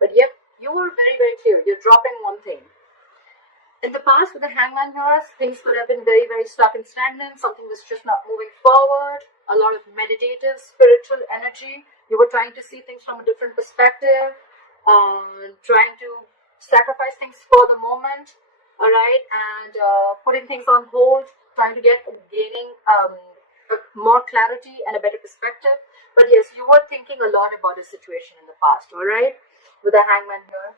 But yep, you were very, very clear. You're dropping one thing. In the past, with the hangman here, things could have been very, very stuck and stagnant. Something was just not moving forward. A lot of meditative, spiritual energy. You were trying to see things from a different perspective, trying to sacrifice things for the moment, all right, and putting things on hold, trying to gaining more clarity and a better perspective. But yes, you were thinking a lot about the situation in the past, all right, with the hangman here.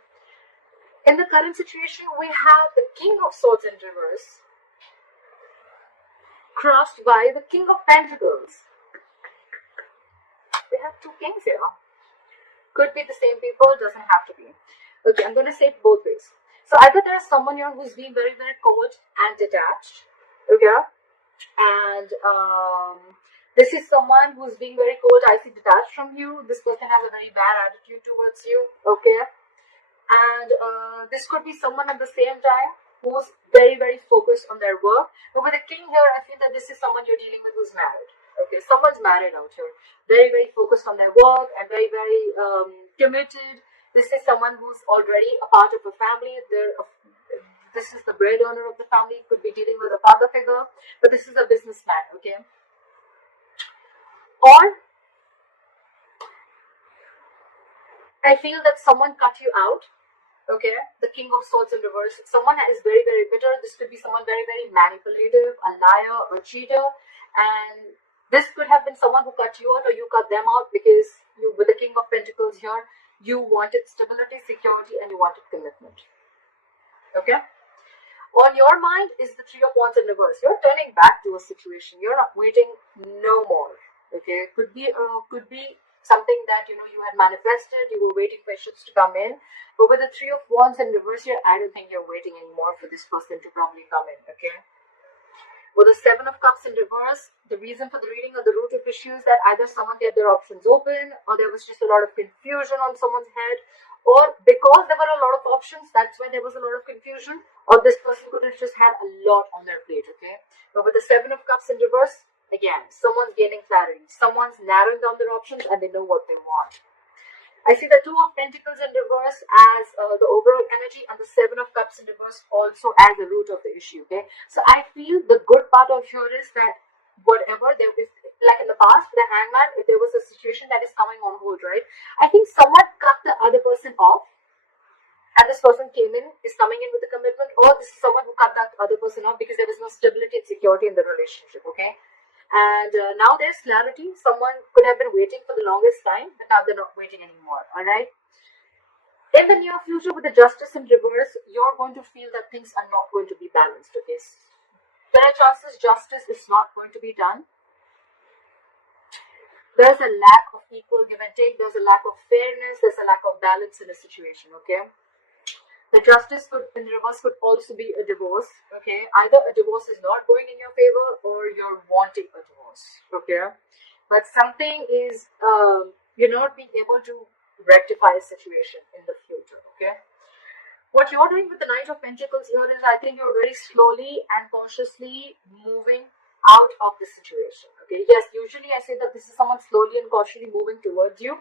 In the current situation, we have the King of Swords in reverse, crossed by the King of Pentacles. We have two kings here. Could be the same people, doesn't have to be. Okay, I'm going to say it both ways. So either there's someone here who's being very, very cold and detached. Okay, and this is someone who's being very cold, icy, detached from you. This person has a very bad attitude towards you. Okay, and this could be someone at the same time who's very, very focused on their work. But with the king here, I feel that this is someone you're dealing with who's married. Okay, someone's married out here, very, very focused on their work and very, very committed. This is someone who's already a part of a family. This is the breadwinner of the family. Could be dealing with a father figure, but this is a businessman. Okay, or I feel that someone cut you out. Okay, the King of Swords in reverse. Someone is very, very bitter. This could be someone very, very manipulative, a liar, or cheater, and this could have been someone who cut you out or you cut them out because you, with the King of Pentacles here, you wanted stability, security, and you wanted commitment. Okay. On your mind is the Three of Wands in reverse. You're turning back to a situation. You're not waiting no more. Okay, could be something that you had manifested. You were waiting for shits to come in, but with the Three of Wands in reverse here, I don't think you're waiting anymore for this person to probably come in. Okay. With the Seven of Cups in reverse, the reason for the reading or the root of issues that either someone kept their options open, or there was just a lot of confusion on someone's head, or because there were a lot of options, that's why there was a lot of confusion, or this person could have just had a lot on their plate. Okay. But with the Seven of Cups in reverse, again, someone's gaining clarity. Someone's narrowing down their options and they know what they want. I see the Two of Pentacles in reverse as the overall energy, and the Seven of Cups in reverse also as the root of the issue. Okay, so I feel the good part of here is that whatever there is, like in the past, the hangman, if there was a situation that is coming on hold, right? I think someone cut the other person off, and this person is coming in with a commitment, or this is someone who cut that other person off because there was no stability and security in the relationship. Okay. And now there's clarity. Someone could have been waiting for the longest time, but now they're not waiting anymore. All right. In the near future, with the Justice in reverse, you're going to feel that things are not going to be balanced. Okay. There are chances justice is not going to be done. There's a lack of equal give and take. There's a lack of fairness. There's a lack of balance in a situation. Okay. The Justice in reverse could also be a divorce. Okay, either a divorce is not going in your favor or you're wanting a divorce. Okay, but something is you're not being able to rectify a situation in the future. Okay, what you're doing with the Knight of Pentacles here is, I think you're very slowly and cautiously moving out of the situation. Okay, yes, usually I say that this is someone slowly and cautiously moving towards you.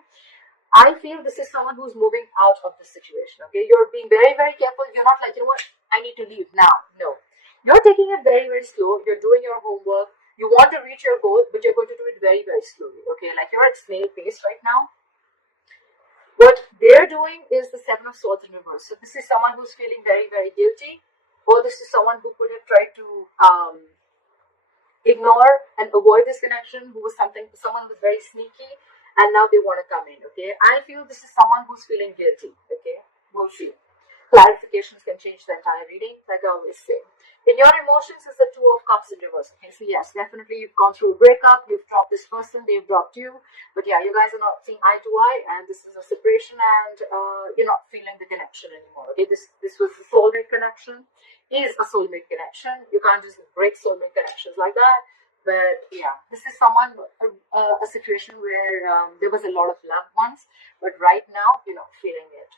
I feel this is someone who's moving out of the situation. Okay, you're being very, very careful. You're not like, what, I need to leave now. No, you're taking it very, very slow. You're doing your homework. You want to reach your goal, but you're going to do it very, very slowly. Okay, like you're at snail pace right now. What they're doing is the Seven of Swords in reverse. So this is someone who's feeling very, very guilty, or this is someone who could have tried to ignore and avoid this connection, who was someone who's very sneaky, and now they want to come in. Okay, I feel this is someone who's feeling guilty. Okay, we'll see. Clarifications can change the entire reading, like I always say. In your emotions is the Two of Cups in reverse. Okay, so yes, definitely you've gone through a breakup, you've dropped this person, they've dropped you, but yeah, you guys are not seeing eye to eye, and this is a separation, and you're not feeling the connection anymore. Okay, this was a soulmate connection, is a soulmate connection. You can't just break soulmate connections like that. But yeah, this is someone, a situation where there was a lot of love once, but right now you're not feeling it.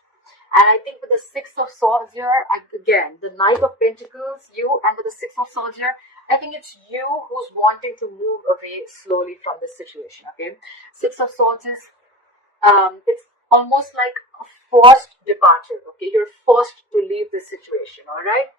And I think with the Six of Swords here, again, the Knight of Pentacles, you, and with the Six of Swords here, I think it's you who's wanting to move away slowly from this situation. Okay, Six of Swords is, it's almost like a forced departure. Okay, you're forced to leave this situation. All right.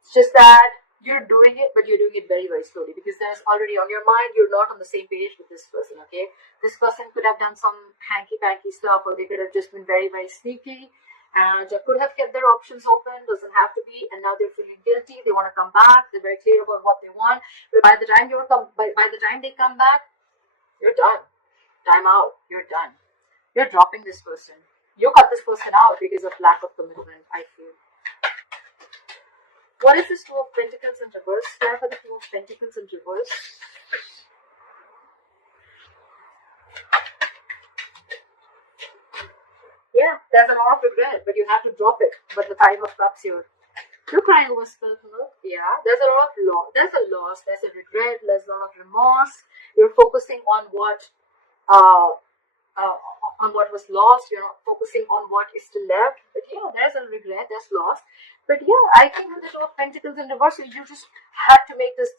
It's just that you're doing it, but you're doing it very, very slowly because there's already on your mind, you're not on the same page with this person, okay? This person could have done some hanky-panky stuff, or they could have just been very, very sneaky and could have kept their options open, doesn't have to be, and now they're feeling guilty, they want to come back, they're very clear about what they want, but by the time by the time they come back, you're done. Time out, you're done. You're dropping this person. You cut this person out because of lack of commitment, I feel. What is this Two of Pentacles in reverse? Clarify the Two of Pentacles in reverse. Yeah, there's a lot of regret, but you have to drop it. But the Five of Cups here. You're crying over spilled milk. Yeah, there's a lot of there's a loss, there's a regret, there's a lot of remorse. You're focusing on what was lost. You're not focusing on what is still left. But yeah, there's a regret, there's loss. But yeah, I think with the Two of Pentacles in reverse, you just had to make this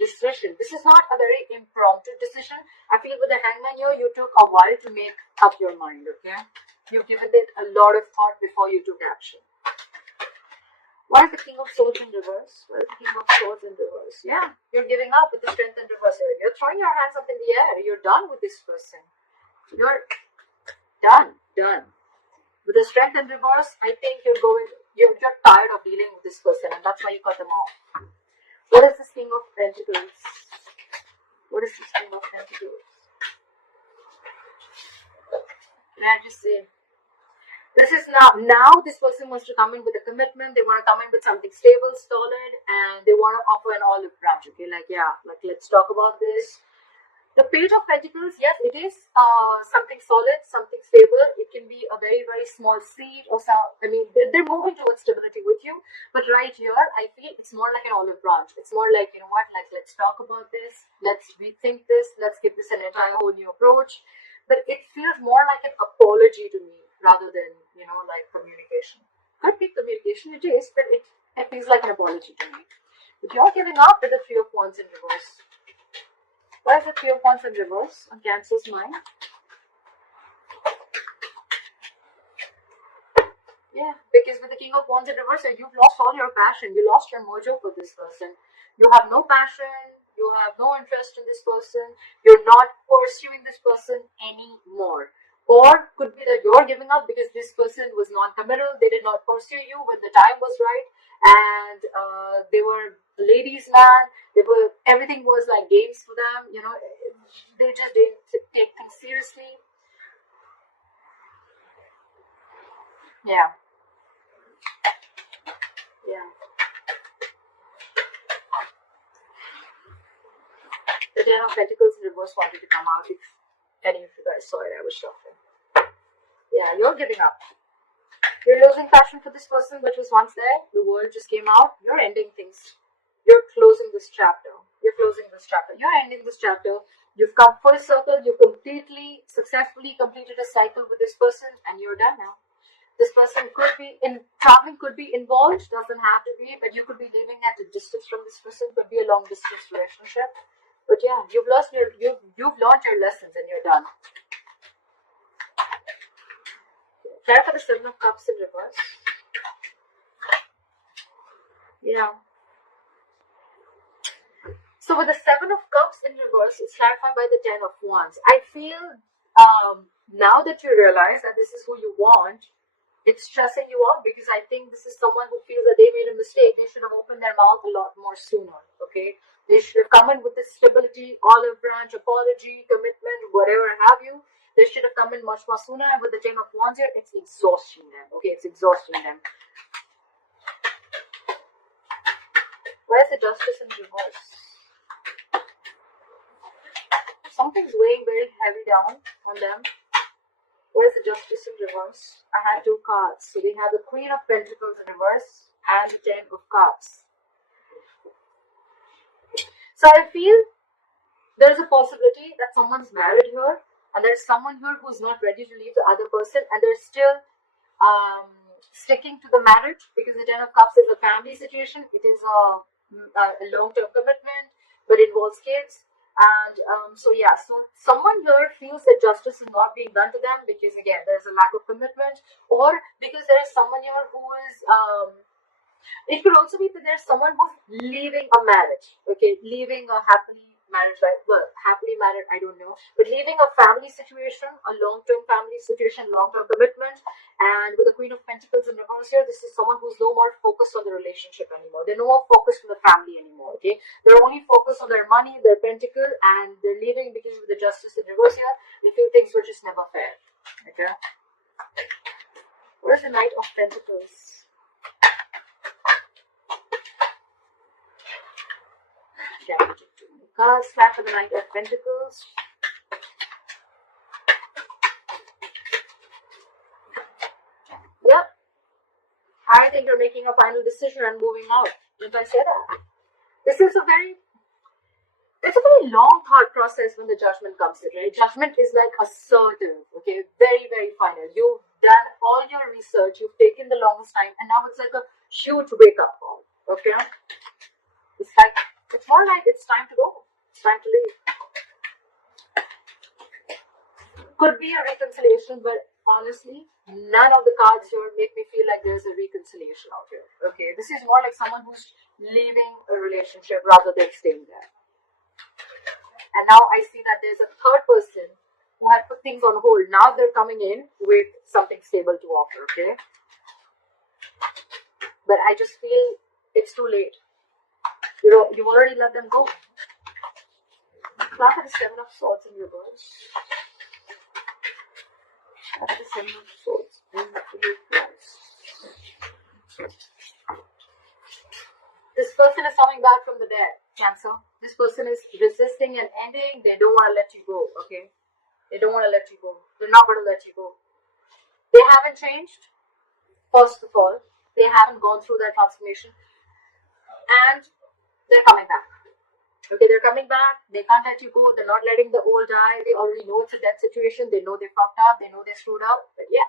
decision. This is not a very impromptu decision. I feel with the Hangman here, you took a while to make up your mind, okay? You've given it a lot of thought before you took action. Why is the King of Swords in reverse? Why is the King of Swords in reverse? Yeah, you're giving up with the Strength in reverse here. You're throwing your hands up in the air. You're done with this person. You're done. With the Strength in reverse, I think you're tired of dealing with this person, and that's why you cut them off. What is this King of Pentacles? What is this King of Pentacles? Can I just say, this is now this person wants to come in with a commitment. They want to come in with something stable, solid, and they want to offer an olive branch. Okay, let's talk about this. The Page of Pentacles, yes, it is something solid, something stable. It can be a very, very small seed or some. I mean, they're moving towards stability with you. But right here, I feel it's more like an olive branch. It's more like, you know what, like, let's talk about this. Let's rethink this. Let's give this an entire whole new approach. But it feels more like an apology to me rather than, like communication. Could be communication, it is, but it feels like an apology to me. But you're giving up with the Three of Wands in reverse. Why is the Three of Wands in reverse on Cancer's mind? Yeah, because with the King of Wands in reverse, you've lost all your passion. You lost your mojo for this person. You have no passion. You have no interest in this person. You're not pursuing this person anymore. Or could be that you're giving up because this person was non-committal. They did not pursue you when the time was right. And they were ladies' man. Everything was like games for them. They just didn't take things seriously. Yeah. The Ten of Pentacles in reverse wanted to come out. If any of you guys saw it, I was shocking. Yeah, you're giving up. You're losing passion for this person, which was once there. The world just came out. You're ending things. You're closing this chapter. You're ending this chapter. You've come full circle. You've successfully completed a cycle with this person, and you're done now. This person could be traveling, could be involved, doesn't have to be, but you could be living at a distance from this person, could be a long distance relationship. But yeah, you've learned your lessons and you're done. Try for the Seven of Cups in reverse. Yeah. So with the Seven of Cups in reverse, it's clarified by the Ten of Wands. I feel now that you realize that this is who you want, it's stressing you out because I think this is someone who feels that they made a mistake. They should have opened their mouth a lot more sooner, okay? They should have come in with this stability, olive branch, apology, commitment, whatever have you. They should have come in much more sooner. And with the Ten of Wands here, it's exhausting them, okay? It's exhausting them. Why is the Justice in reverse? Something's weighing very heavy down on them. Where's the Justice in reverse? I had two cards. So they have the Queen of Pentacles in reverse and the Ten of Cups. So I feel there's a possibility that someone's married here and there's someone here who's not ready to leave the other person and they're still sticking to the marriage because the Ten of Cups is a family situation. It is a long-term commitment, but it involves kids. And so someone here feels that justice is not being done to them because again there's a lack of commitment, or because there is someone here who is it could also be that there's someone who's leaving a marriage, okay, leaving a happily marriage, right? Well, happily married, I don't know, but leaving a family situation, a long-term family situation, long-term commitment, and with the Queen of Pentacles in reverse here, this is someone who's no more focused on the relationship anymore. They're no more focused on the family anymore, okay? They're only focused on their money, their pentacle, and they're leaving because of the Justice in reverse here. They feel things were just never fair, okay? Where's the Knight of Pentacles? Cards back for the Knight of Pentacles. Yep. I think you're making a final decision and moving out. Did I say that? This is a very long thought process when the judgment comes in, right? Judgment is like assertive, okay? Very, very final. You've done all your research, you've taken the longest time, and now it's like a huge wake-up call, okay? It's more like it's time to go. It's time to leave. Could be a reconciliation, but honestly, none of the cards here make me feel like there's a reconciliation out here, okay? This is more like someone who's leaving a relationship rather than staying there. And now I see that there's a third person who had put things on hold. Now they're coming in with something stable to offer, okay? But I just feel it's too late. You've already let them go. Clap at the Seven of Swords in reverse. Clap at the Seven of Swords in reverse. This person is coming back from the dead, Cancer. This person is resisting an ending. They don't want to let you go, okay? They don't want to let you go. They're not going to let you go. They haven't changed, first of all. They haven't gone through that transformation. And they're coming back. Okay, they're coming back. They can't let you go. They're not letting the old die. They already know it's a death situation. They know they fucked up. They know they screwed up. But yeah,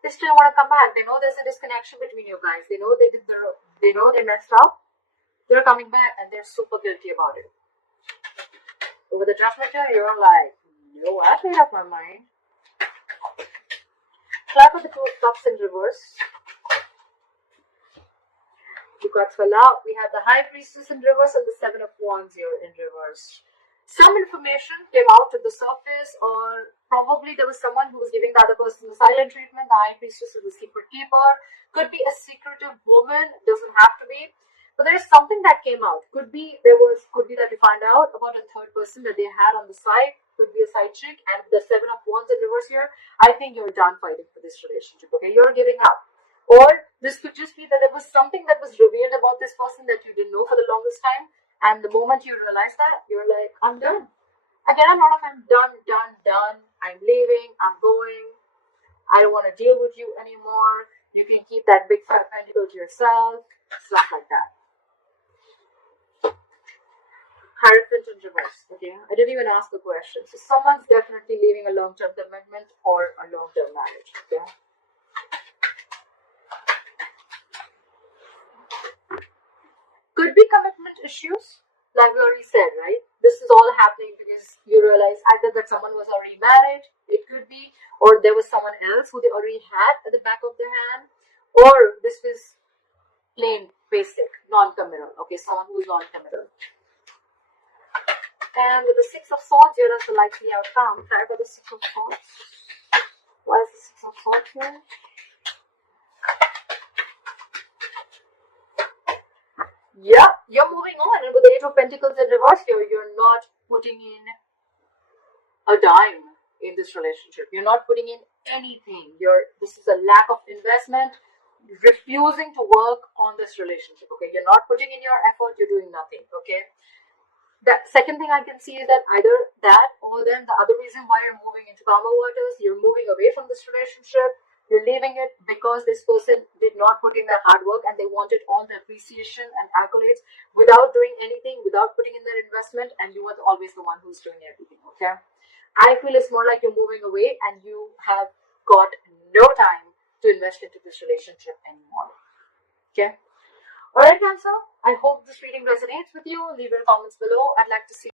they still want to come back. They know there's a disconnection between you guys. They know they know they messed up. They're coming back and they're super guilty about it. Over the judgment here, you're like, no, I made up my mind. Clap with the Two of Cups in reverse. Two cards fell out. We have the High Priestess in reverse and the Seven of Wands here in reverse. Some information came out to the surface, or probably there was someone who was giving the other person the silent treatment. The High Priestess is the secret keeper. Could be a secretive woman. Doesn't have to be. But there's something that came out. Could be that you find out about a third person that they had on the side. Could be a side chick. And the Seven of Wands in reverse here. I think you're done fighting for this relationship. Okay, you're giving up. Or this could just be that there was something that was revealed about this person that you didn't know for the longest time. And the moment you realize that, you're like, I'm done. Again, I'm not like I'm done. I'm leaving. I'm going. I don't want to deal with you anymore. You can keep that big fat pentacle to yourself. Stuff like that. Hierophant in reverse. Okay, I didn't even ask the question. So someone's definitely leaving a long-term commitment or a long-term marriage. Okay. Could be commitment issues, like we already said, right? This is all happening because you realize either that someone was already married, it could be, or there was someone else who they already had at the back of their hand, or this was plain basic, non-committal. Okay, someone who is non-committal. And with the Six of Swords, here is the likely outcome. Try for the Six of Swords. Why is the Six of Swords here? Yeah, you're moving on. And with the Eight of Pentacles in reverse here, you're not putting in a dime in this relationship. You're not putting in anything. This is a lack of investment. Refusing to work on this relationship. Okay, you're not putting in your effort. You're doing nothing. Okay. The second thing I can see is that either that or then the other reason why you're moving into calmer waters, you're moving away from this relationship, you're leaving it because this person did not put in their hard work and they wanted all the appreciation and accolades without doing anything, without putting in their investment, and you were always the one who's doing everything, okay? I feel it's more like you're moving away and you have got no time to invest into this relationship anymore, okay? Alright, Cancer, I hope this reading resonates with you. Leave your comments below. I'd like to see